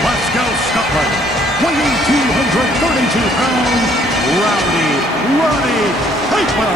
Glasgow, Scotland, weighing 232 pounds, Roddy Piper.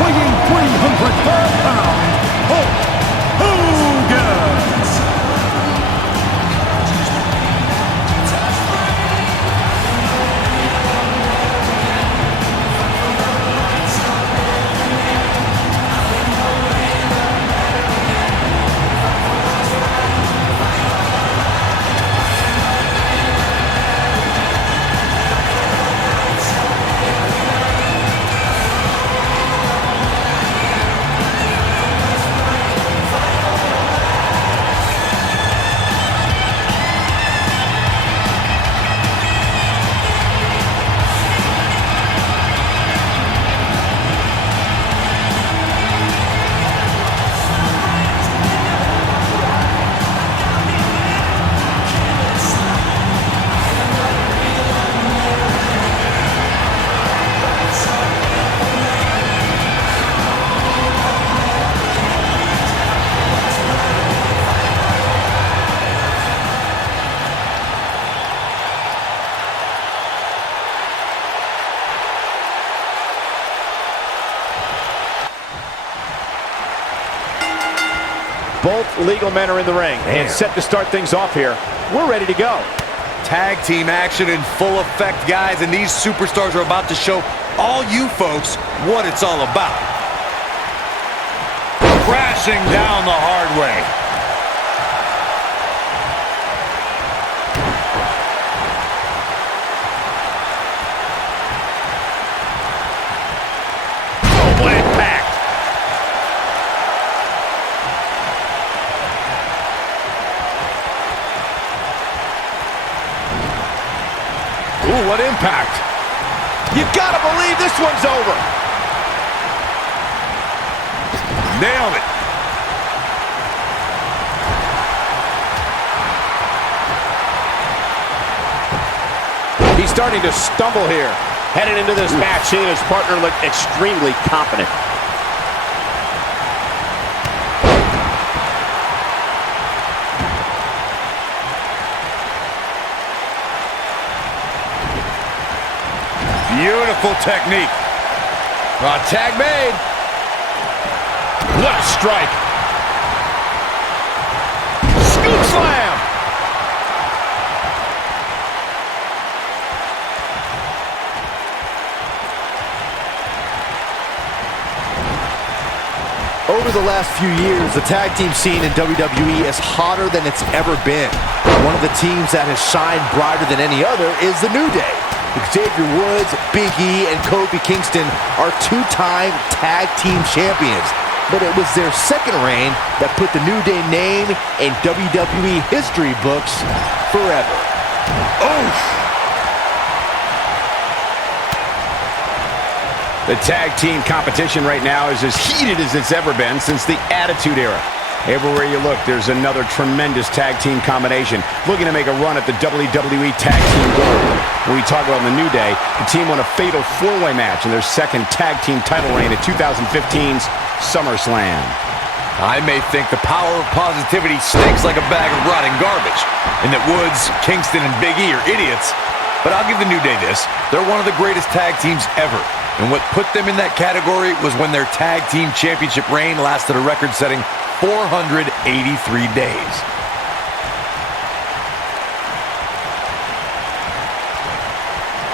Weighing 305 pounds, Hogan. Both legal men are in the ring and set to start things off here. We're ready to go. Tag team action in full effect, guys, and these superstars are about to show all you folks what it's all about. Crashing down the hard way. Oh, what impact! Ooh, what impact! You gotta believe this one's over. Nailed it. He's starting to stumble here. Headed into this match, seeing his partner look extremely confident. Beautiful technique. Tag made. What a strike. Scoop slam. Over the last few years, the tag team scene in WWE is hotter than it's ever been. One of the teams that has shined brighter than any other is the New Day. Xavier Woods, Big E, and Kofi Kingston are two-time tag team champions. But it was their second reign that put the New Day name in WWE history books forever. Oof! The tag team competition right now is as heated as it's ever been since the Attitude Era. Everywhere you look, there's another tremendous tag team combination looking to make a run at the WWE Tag Team Gold. When we talk about the New Day, the team won a fatal four-way match in their second tag team title reign at 2015's SummerSlam. I may think the power of positivity stinks like a bag of rotting garbage, and that Woods, Kingston, and Big E are idiots, but I'll give the New Day this. They're one of the greatest tag teams ever, and what put them in that category was when their tag team championship reign lasted a record-setting 483 days.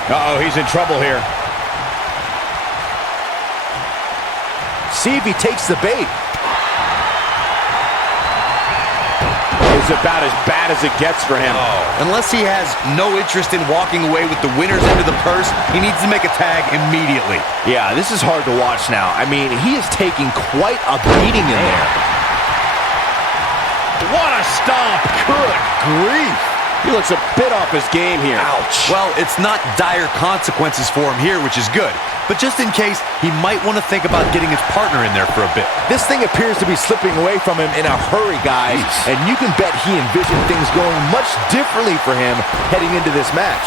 Uh-oh, he's in trouble here. See if he takes the bait. It's about as bad as it gets for him. Unless he has no interest in walking away with the winner's end of the purse, he needs to make a tag immediately. Yeah, this is hard to watch now. I mean, he is taking quite a beating in there. What a stomp! Good grief. He looks a bit off his game here. Ouch. Well, it's not dire consequences for him here, which is good. But just in case, he might want to think about getting his partner in there for a bit. This thing appears to be slipping away from him in a hurry, guys. And you can bet he envisioned things going much differently for him heading into this match.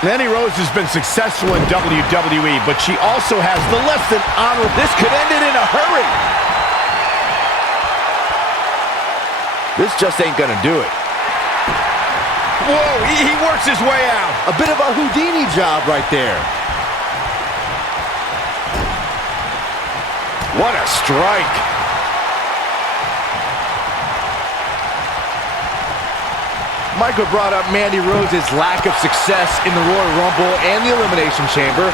Mandy Rose has been successful in WWE, but she also has the less than honorable. This could end it in a hurry. This just ain't gonna do it. Whoa, he works his way out. A bit of a Houdini job right there. What a strike. Michael brought up Mandy Rose's lack of success in the Royal Rumble and the Elimination Chamber,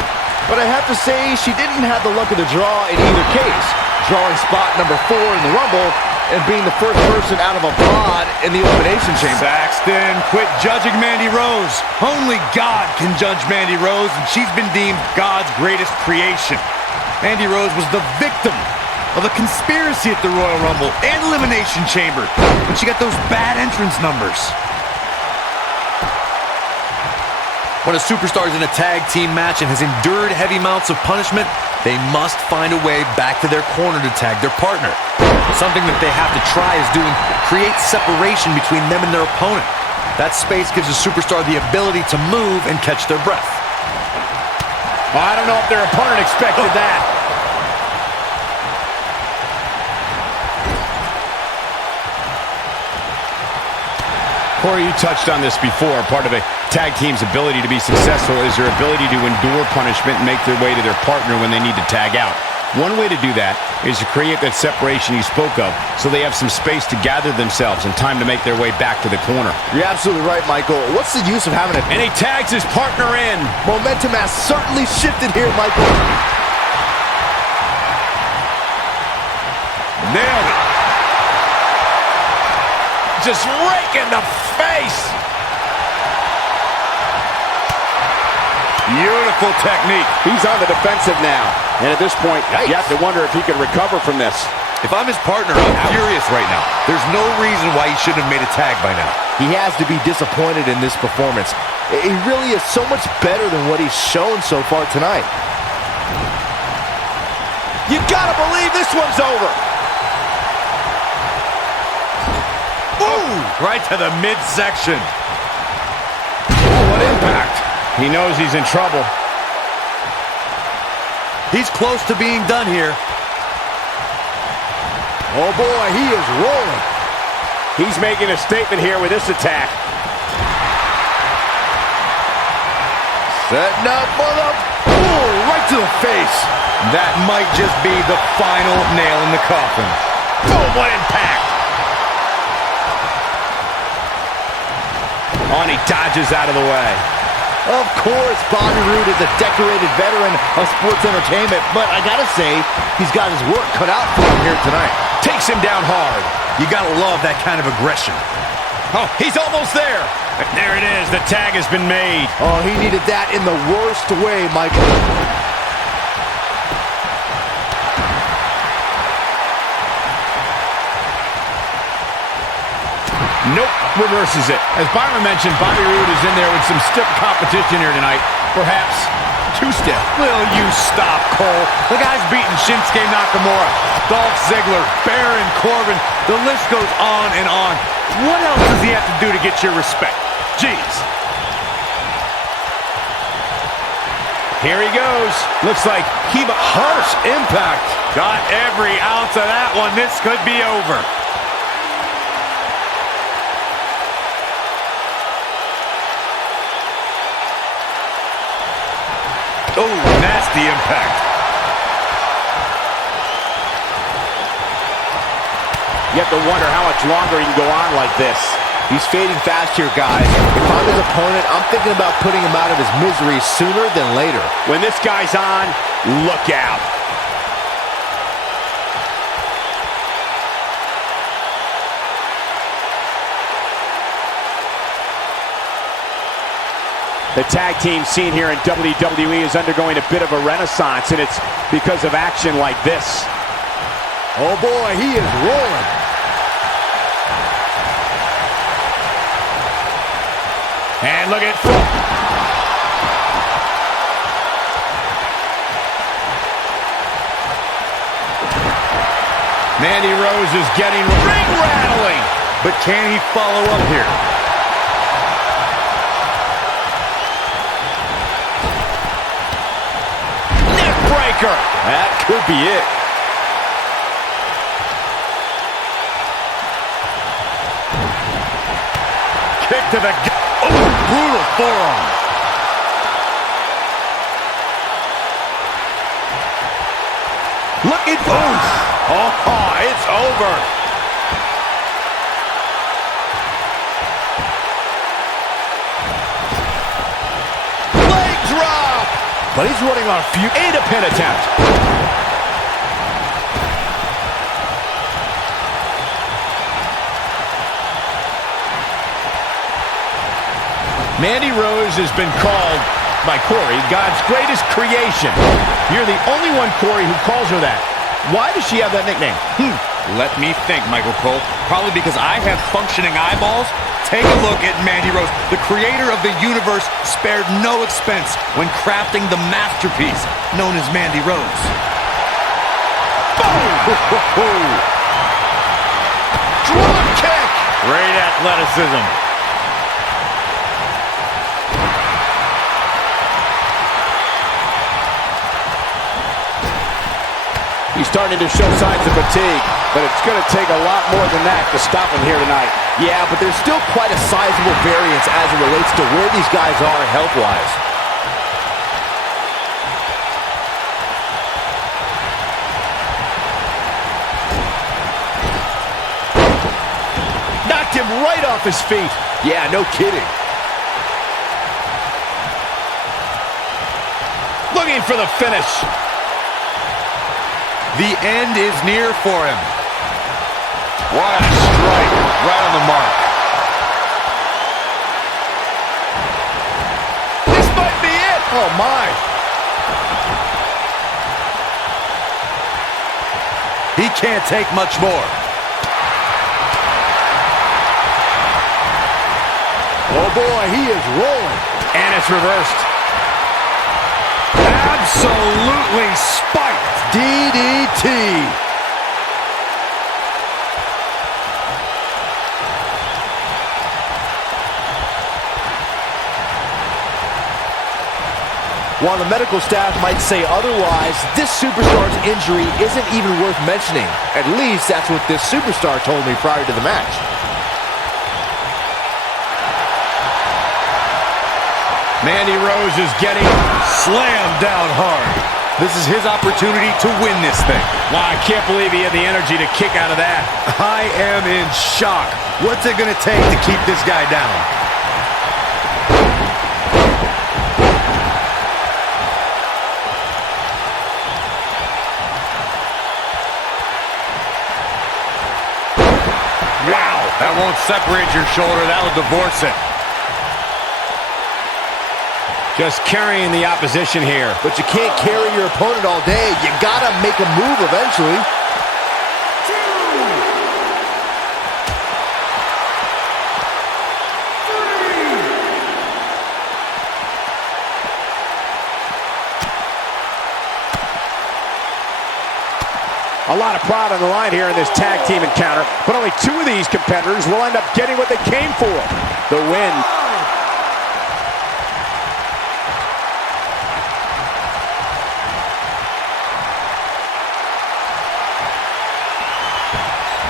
but I have to say she didn't have the luck of the draw in either case, drawing spot number 4 in the Rumble and being the first person out of a pod in the Elimination Chamber. Saxton, quit judging Mandy Rose. Only God can judge Mandy Rose, and she's been deemed God's greatest creation. Mandy Rose was the victim of a conspiracy at the Royal Rumble and Elimination Chamber when she got those bad entrance numbers. When a superstar is in a tag team match and has endured heavy amounts of punishment, they must find a way back to their corner to tag their partner. Something that they have to try is doing create separation between them and their opponent. That space gives a superstar the ability to move and catch their breath. Well, I don't know if their opponent expected that. Corey, you touched on this before. Part of a tag team's ability to be successful is their ability to endure punishment and make their way to their partner when they need to tag out. One way to do that is to create that separation you spoke of so they have some space to gather themselves and time to make their way back to the corner. You're absolutely right, Michael. What's the use of having a... And he tags his partner in. Momentum has certainly shifted here, Michael. Nailed it. Just rake in the face. Beautiful technique. He's on the defensive now. And at this point, you have to wonder if he can recover from this. If I'm his partner, I'm furious right now. There's no reason why he shouldn't have made a tag by now. He has to be disappointed in this performance. He really is so much better than what he's shown so far tonight. You gotta believe this one's over. Ooh, right to the midsection. Oh, what impact. He knows he's in trouble. He's close to being done here. Oh boy, he is rolling. He's making a statement here with this attack. Setting up for the... Ooh, right to the face. That might just be the final nail in the coffin. Oh, what impact! Oh, and he dodges out of the way. Of course, Bobby Roode is a decorated veteran of sports entertainment, but I gotta say, he's got his work cut out for him here tonight. Takes him down hard. You gotta love that kind of aggression. Oh, he's almost there. There it is. The tag has been made. Oh, he needed that in the worst way, Michael. Nope, reverses it. As Byron mentioned, Bobby Roode is in there with some stiff competition here tonight. Perhaps too stiff. Will you stop, Cole? The guy's beating Shinsuke Nakamura, Dolph Ziggler, Baron Corbin. The list goes on and on. What else does he have to do to get your respect? Jeez. Here he goes. Looks like harsh impact. Got every ounce of that one. This could be over. Oh, nasty impact. You have to wonder how much longer he can go on like this. He's fading fast here, guys. If I'm his opponent, I'm thinking about putting him out of his misery sooner than later. When this guy's on, look out. The tag team scene here in WWE is undergoing a bit of a renaissance, and it's because of action like this. Oh boy, he is rolling. And look at... Mandy Rose is getting ring rattling. But can he follow up here? Neck breaker. That could be it. Kick to the... Oh, brutal forearm. Looking for... Oh, it's over. Leg drop. But he's running on a few... And a pin attempt. Mandy Rose has been called by Corey God's greatest creation. You're the only one, Corey, who calls her that. Why does she have that nickname? Let me think, Michael Cole. Probably because I have functioning eyeballs. Take a look at Mandy Rose. The creator of the universe spared no expense when crafting the masterpiece known as Mandy Rose. Boom! Drop kick! Great athleticism. He's starting to show signs of fatigue, but it's going to take a lot more than that to stop him here tonight. Yeah, but there's still quite a sizable variance as it relates to where these guys are health-wise. Knocked him right off his feet. Yeah, no kidding. Looking for the finish. The end is near for him. What a strike. Right on the mark. This might be it. Oh, my. He can't take much more. Oh, boy, he is rolling. gets reversed. Absolutely spiked. DDT. While the medical staff might say otherwise, this superstar's injury isn't even worth mentioning. At least that's what this superstar told me prior to the match. Mandy Rose is getting Slammed down hard. This is his opportunity to win this thing. Wow, I can't believe he had the energy to kick out of that. I am in shock. What's it going to take to keep this guy down? Wow, that won't separate your shoulder. That'll divorce it. Just carrying the opposition here. But you can't carry your opponent all day. You gotta make a move eventually. A lot of pride on the line here in this tag team encounter, but only two of these competitors will end up getting what they came for, the win.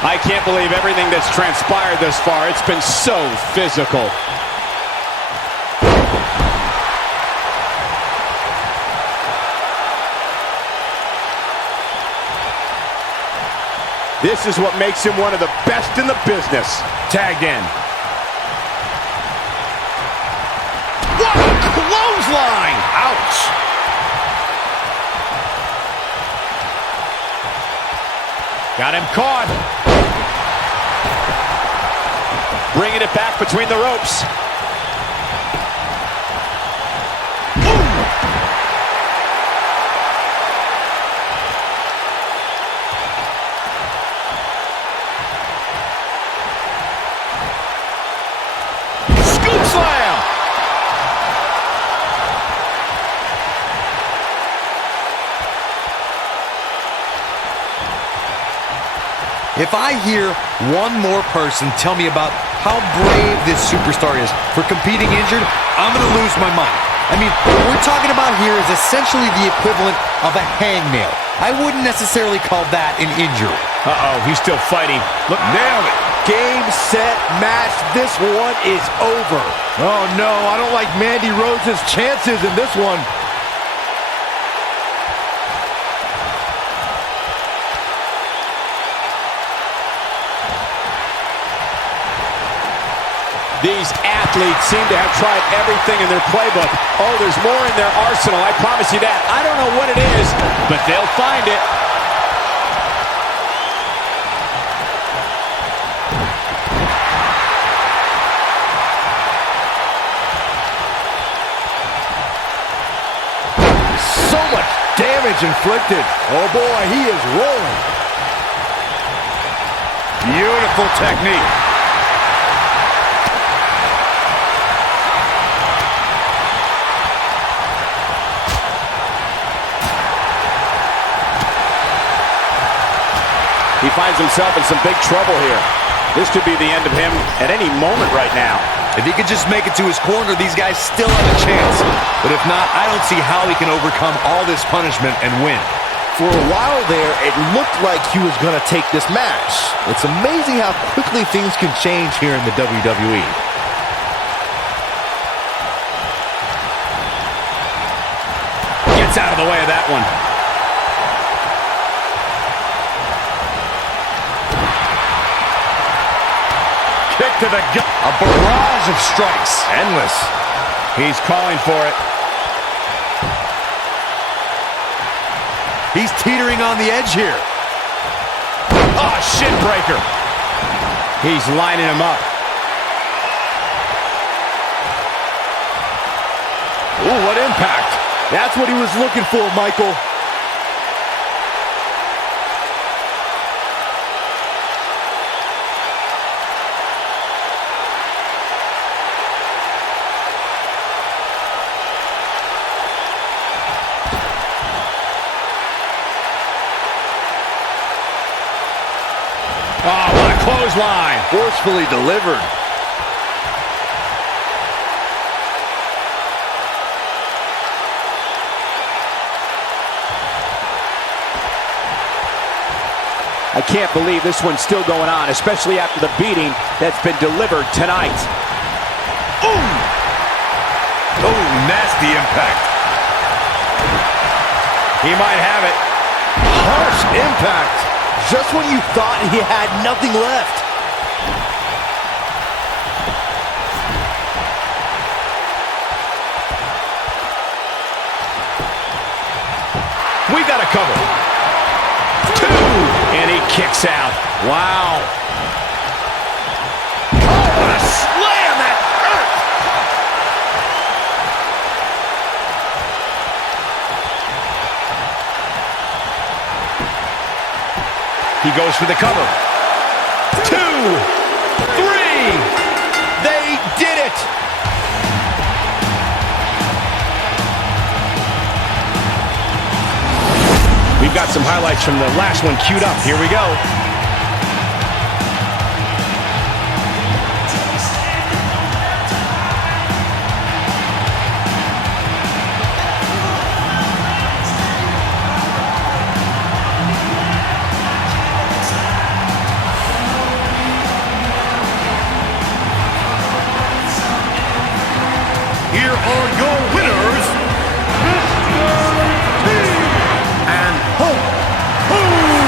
I can't believe everything that's transpired thus far. It's been so physical. This is what makes him one of the best in the business. Tagged in. What a clothesline! Ouch! Got him caught. Bringing it back between the ropes. Scoop slam! If I hear one more person tell me about how brave this superstar is for competing injured, I'm going to lose my mind. I mean, what we're talking about here is essentially the equivalent of a hangnail. I wouldn't necessarily call that an injury. Uh-oh, he's still fighting. Look, nailed it. Game, set, match. This one is over. Oh no, I don't like Mandy Rose's chances in this one. These athletes seem to have tried everything in their playbook. Oh, there's more in their arsenal, I promise you that. I don't know what it is, but they'll find it. So much damage inflicted. Oh boy, he is rolling. Beautiful technique. He finds himself in some big trouble here. This could be the end of him at any moment right now. If he could just make it to his corner, these guys still have a chance. But if not, I don't see how he can overcome all this punishment and win. For a while there, it looked like he was going to take this match. It's amazing how quickly things can change here in the WWE. Gets out of the way of that one. Kick to the gut. A barrage of strikes. Endless. He's calling for it. He's teetering on the edge here. Oh, shin breaker. He's lining him up. Ooh, what impact. That's what he was looking for, Michael. clothesline. Forcefully delivered. I can't believe this one's still going on, especially after the beating that's been delivered tonight. Ooh! Oh, nasty impact. He might have it. Harsh impact. Just when you thought he had nothing left. We got a cover. 2, and he kicks out. Wow. Oh, what a slam that hurt! He goes for the cover. 2, 3. They did it. We've got some highlights from the last one queued up. Here we go. Here are your winners, Mr. T and Hulk Hogan.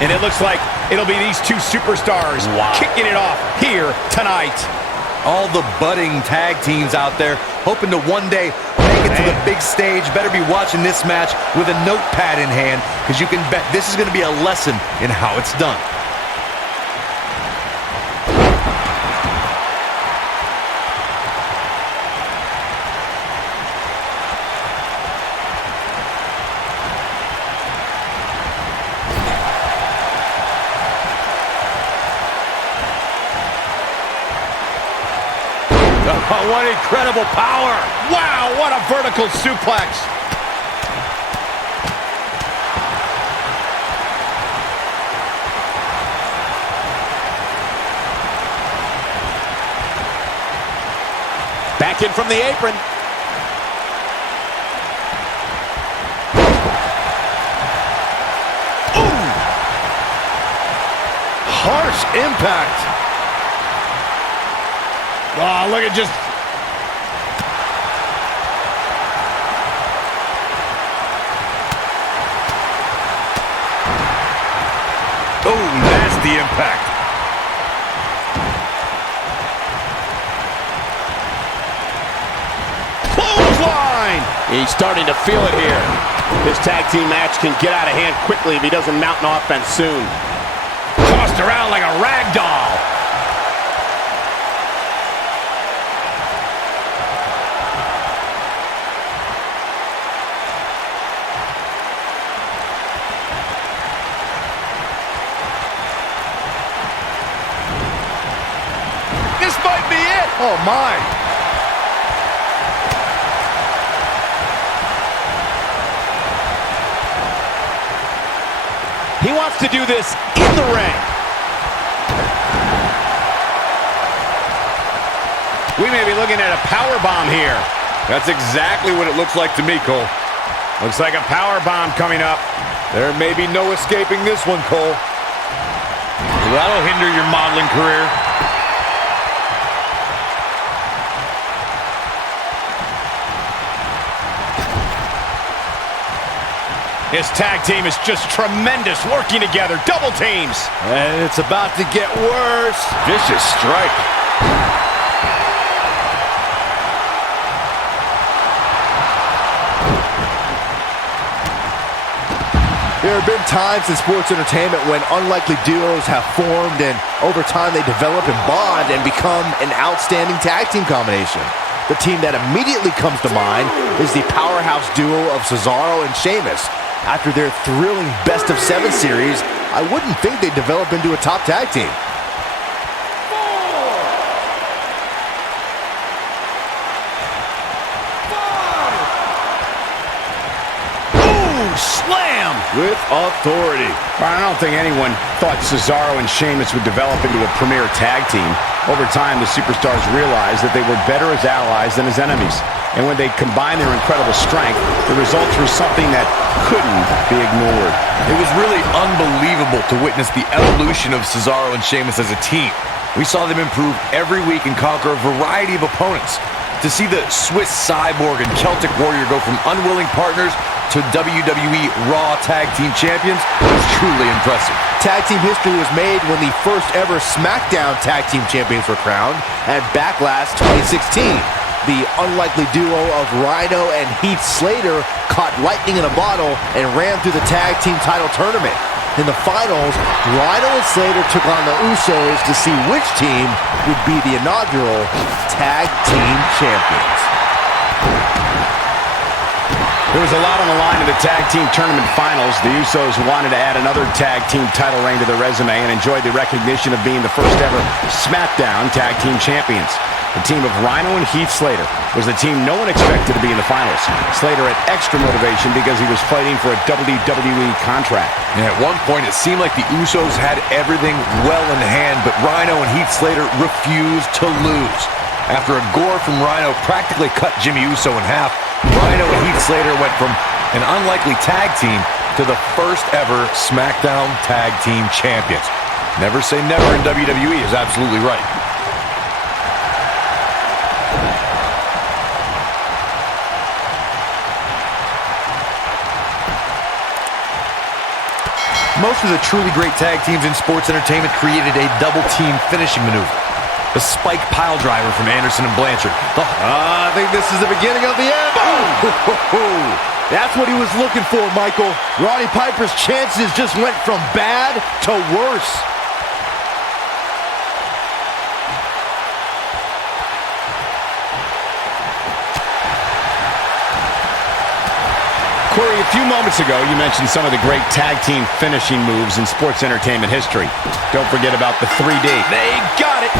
And it looks like it'll be these two superstars kicking it off here tonight. All the budding tag teams out there hoping to one day make it to the big stage. Better be watching this match with a notepad in hand, because you can bet this is going to be a lesson in how it's done. Oh, what incredible power. Wow, what a vertical suplex. Back in from the apron. Ooh! Harsh impact. Oh, look at just... Oh, nasty impact. Clothesline! He's starting to feel it here. This tag team match can get out of hand quickly if he doesn't mount an offense soon. Tossed around like a rag doll. This might be it. Oh, my. He wants to do this in the ring. We may be looking at a power bomb here. That's exactly what it looks like to me, Cole. Looks like a power bomb coming up. There may be no escaping this one, Cole. That'll hinder your modeling career. His tag team is just tremendous, working together, double teams. And it's about to get worse. Vicious strike. There have been times in sports entertainment when unlikely duos have formed, and over time they develop and bond and become an outstanding tag team combination. The team that immediately comes to mind is the powerhouse duo of Cesaro and Sheamus. After their thrilling best-of-7 series, I wouldn't think they'd develop into a top tag team. Slam! With authority. I don't think anyone thought Cesaro and Sheamus would develop into a premier tag team. Over time, the superstars realized that they were better as allies than as enemies. And when they combined their incredible strength, the results were something that couldn't be ignored. It was really unbelievable to witness the evolution of Cesaro and Sheamus as a team. We saw them improve every week and conquer a variety of opponents. To see the Swiss Cyborg and Celtic Warrior go from unwilling partners to WWE Raw Tag Team Champions was truly impressive. Tag team history was made when the first ever SmackDown Tag Team Champions were crowned at Backlash 2016. The unlikely duo of Rhino and Heath Slater caught lightning in a bottle and ran through the tag team title tournament. In the finals, Rhino and Slater took on the Usos to see which team would be the inaugural Tag Team Champions. There was a lot on the line in the tag team tournament finals. The Usos wanted to add another tag team title reign to their resume and enjoyed the recognition of being the first ever SmackDown Tag Team Champions. The team of Rhino and Heath Slater was the team no one expected to be in the finals. Slater had extra motivation because he was fighting for a WWE contract. And at one point, it seemed like the Usos had everything well in hand, but Rhino and Heath Slater refused to lose. After a gore from Rhino practically cut Jimmy Uso in half, Rhino and Heath Slater went from an unlikely tag team to the first ever SmackDown Tag Team Champions. Never say never in WWE is absolutely right. Most of the truly great tag teams in sports entertainment created a double team finishing maneuver. The spike pile driver from Anderson and Blanchard. I think this is the beginning of the end. Boom! That's what he was looking for, Michael. Roddy Piper's chances just went from bad to worse. Corey, a few moments ago, you mentioned some of the great tag team finishing moves in sports entertainment history. Don't forget about the 3D. They got it.